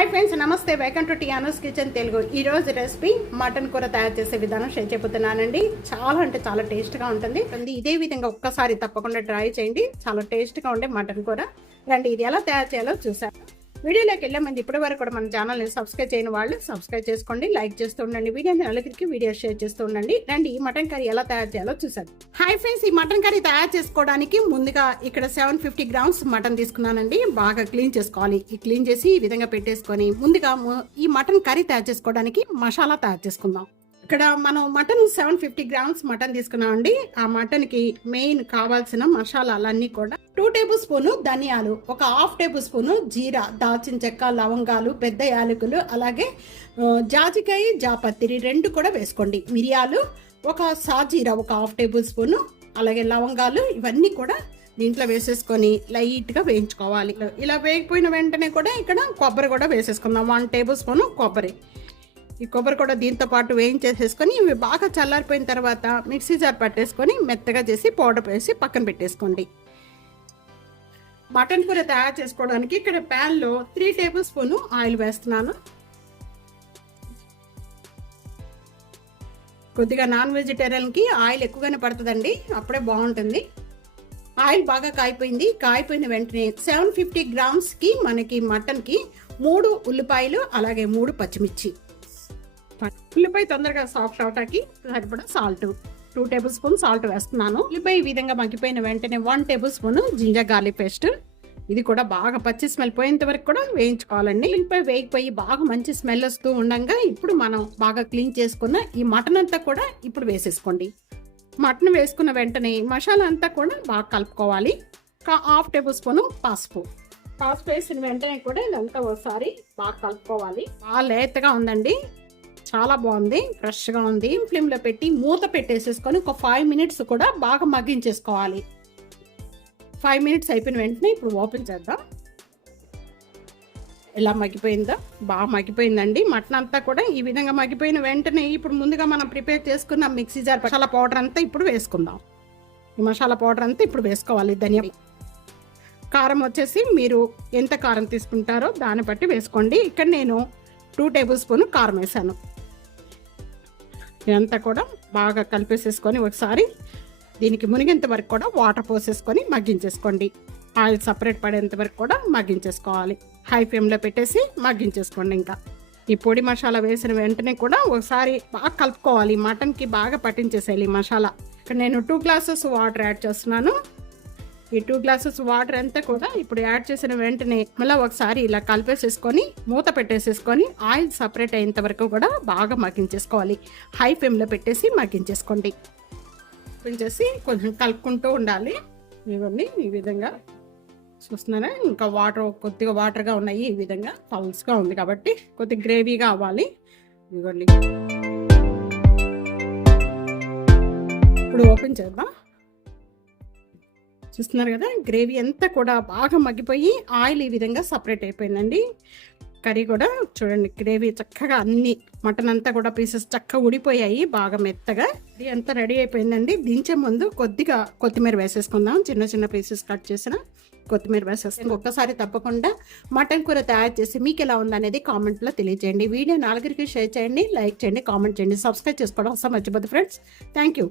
Hi friends నమస్తే. Welcome to Tiano's kitchen Telugu ఈరోజు recipe mutton కూర తయారు చేసే విధానం షేర్ చెబుతున్నానండి చాలా అంటే చాలా టేస్ట్గా ఉంటుంది. రండి, ఇదే విధంగా ఒక్కసారి తప్పకుండా ట్రై చేయండి. చాలా టేస్ట్గా ఉండే మటన్ కూర. రండి ఇది ఎలా తయారు చేయాలో చూసాను వీడియోలోకి వెళ్ళే ముందు ఇప్పటి వరకు కూడా మన ఛానల్ని సబ్స్క్రైబ్ చేయని వాళ్ళు సబ్స్క్రైబ్ చేసుకోండి లైక్ చేస్తూ ఉండండి. వీడియోని నలుగురికి వీడియో షేర్ చేస్తూ ఉండండి. రండి ఈ మటన్ కర్రీ ఎలా తయారు చేయాలో చూసాను హాయ్ ఫ్రెండ్స్ ఈ మటన్ కర్రీ తయారు చేసుకోవడానికి ముందుగా ఇక్కడ సెవెన్ ఫిఫ్టీ గ్రామ్స్ మటన్ తీసుకున్నానండి. బాగా క్లీన్ చేసుకోవాలి. ఈ క్లీన్ చేసి ఈ విధంగా పెట్టేసుకొని ముందుగా ఈ మటన్ కర్రీ తయారు చేసుకోవడానికి మసాలా తయారు చేసుకుందాం. ఇక్కడ మనం mutton seven fifty grams mutton తీసుకున్నామండి. ఆ మటన్కి మెయిన్ కావాల్సిన మసాలాలన్నీ కూడా టూ టేబుల్ స్పూన్ ధనియాలు ఒక హాఫ్ టేబుల్ స్పూన్ జీరా దాల్చిన చెక్క లవంగాలు పెద్ద యాలకులు అలాగే జాజికాయ జాపత్రి రెండు కూడా వేసుకోండి. మిరియాలు ఒక సాజీరా ఒక హాఫ్ టేబుల్ స్పూన్ అలాగే లవంగాలు ఇవన్నీ కూడా దీంట్లో వేసేసుకొని లైట్గా వేయించుకోవాలి. ఇలా వేగిపోయిన వెంటనే కూడా ఇక్కడ కొబ్బరి కూడా వేసేసుకుందాం. వన్ టేబుల్ స్పూన్ కొబ్బరి. ఈ కొబ్బరి కూడా దీంతో పాటు వేయించేసేసుకొని ఇవి బాగా చల్లారిపోయిన తర్వాత మిక్సీ జార్ పట్టేసుకొని మెత్తగా చేసి పౌడర్ వేసి పక్కన పెట్టేసుకోండి. మటన్ కూర తయారు చేసుకోవడానికి ఇక్కడ ప్యాన్లో త్రీ టేబుల్ స్పూన్ ఆయిల్ వేస్తున్నాను. కొద్దిగా నాన్ వెజిటేరియన్కి ఆయిల్ ఎక్కువగానే పడుతుందండి అప్పుడే బాగుంటుంది. ఆయిల్ బాగా కాయిపోయింది కాయిపోయిన వెంటనే సెవెన్ ఫిఫ్టీ గ్రామ్స్కి మనకి మటన్కి మూడు ఉల్లిపాయలు అలాగే మూడు పచ్చిమిర్చి. ఉల్లిపాయ తొందరగా సాఫ్ట్ అవటానికి సరిపడా salt two tablespoon salt వేస్తున్నాను. ఉల్లిపాయ ఈ విధంగా మగ్గిపోయిన వెంటనే one tablespoon ginger garlic paste ఇది కూడా బాగా పచ్చి స్మెల్ పోయేంత వరకు కూడా వేయించుకోవాలండి. ఉల్లిపాయ వేగిపోయి బాగా మంచి స్మెల్ వస్తూ ఉండగా ఇప్పుడు మనం బాగా క్లీన్ చేసుకున్న ఈ మటన్ అంతా కూడా ఇప్పుడు వేసేసుకోండి. మటన్ వేసుకున్న వెంటనే మసాలా అంతా కూడా బాగా కలుపుకోవాలి. హాఫ్ టేబుల్ స్పూన్ పసుపు. పసుపు వేసిన వెంటనే కూడా ఇదంతా ఒకసారి బాగా కలుపుకోవాలి. బాగా లేతగా ఉందండి. చాలా బాగుంది ఫ్రెష్గా ఉంది. ఫ్లేమ్లో పెట్టి మూత పెట్టేసేసుకొని ఒక ఫైవ్ మినిట్స్ కూడా బాగా మగ్గించేసుకోవాలి. ఫైవ్ మినిట్స్ అయిపోయిన వెంటనే ఇప్పుడు ఓపెన్ చేద్దాం. ఎలా మగ్గిపోయిందో? బాగా మగ్గిపోయిందండి. మటన్ అంతా కూడా ఈ విధంగా మగ్గిపోయిన వెంటనే ఇప్పుడు ముందుగా మనం ప్రిపేర్ చేసుకున్న మిక్సీ జార్ మసాలా పౌడర్ అంతా ఇప్పుడు వేసుకుందాం. ఈ మసాలా పౌడర్ అంతా ఇప్పుడు వేసుకోవాలి ధనియా కారం వచ్చేసి మీరు ఎంత కారం తీసుకుంటారో దాన్ని బట్టి వేసుకోండి. ఇక్కడ నేను టూ టేబుల్ స్పూన్ కారం వేసాను. ఇదంతా కూడా బాగా కలిపేసేసుకొని ఒకసారి దీనికి మునిగేంత వరకు కూడా వాటర్ పోసేసుకొని మగ్గించేసుకోండి. ఆయిల్ సపరేట్ పడేంత వరకు కూడా మగ్గించేసుకోవాలి. హై ఫ్లేమ్లో పెట్టేసి మగ్గించేసుకోండి ఇంకా. ఈ పొడి మసాలా వేసిన వెంటనే కూడా ఒకసారి బాగా కలుపుకోవాలి. మటన్కి బాగా పట్టించేసేయాలి ఈ మసాలా. ఇక్కడ నేను టూ గ్లాసెస్ వాటర్ యాడ్ చేస్తున్నాను. ఈ టూ గ్లాసెస్ వాటర్ అంతా కూడా ఇప్పుడు యాడ్ చేసిన వెంటనే మళ్ళీ ఒకసారి ఇలా కలిపేసేసుకొని మూత పెట్టేసేసుకొని ఆయిల్ సపరేట్ అయ్యేంత వరకు కూడా బాగా మగ్గించేసుకోవాలి. హై ఫ్లేమ్లో పెట్టేసి మగ్గించేసుకోండి. చేసి కొంచెం కలుపుకుంటూ ఉండాలి. ఇవన్నీ ఈ విధంగా చూస్తున్నారా? ఇంకా వాటర్ కొద్దిగా వాటర్గా ఉన్నాయి ఈ విధంగా. పల్స్గా ఉంది కాబట్టి కొద్దిగా గ్రేవీగా అవ్వాలి. ఇవ్వండి ఇప్పుడు ఓపెన్ చేద్దాం. చూస్తున్నారు కదా గ్రేవీ అంతా కూడా బాగా మగ్గిపోయి ఆయిల్ ఈ విధంగా సపరేట్ అయిపోయిందండి. కర్రీ కూడా చూడండి గ్రేవీ చక్కగా అన్ని మటన్ అంతా కూడా పీసెస్ చక్కగా ఉడిపోయాయి బాగా మెత్తగా. ఇది అంతా రెడీ అయిపోయిందండి. దించే ముందు కొద్దిగా కొత్తిమీర వేసేసుకుందాం. చిన్న చిన్న పీసెస్ కట్ చేసిన కొత్తిమీర వేసేస్తాం ఒక్కసారి తప్పకుండా మటన్ కూర తయారు చేసి మీకు ఎలా ఉందనేది కామెంట్లో తెలియజేయండి వీడియో నాలుగురికి షేర్ చేయండి లైక్ చేయండి కామెంట్ చేయండి. సబ్స్క్రైబ్ చేసుకోవడం అసలు మర్చిపోద్దు ఫ్రెండ్స్. Thank you.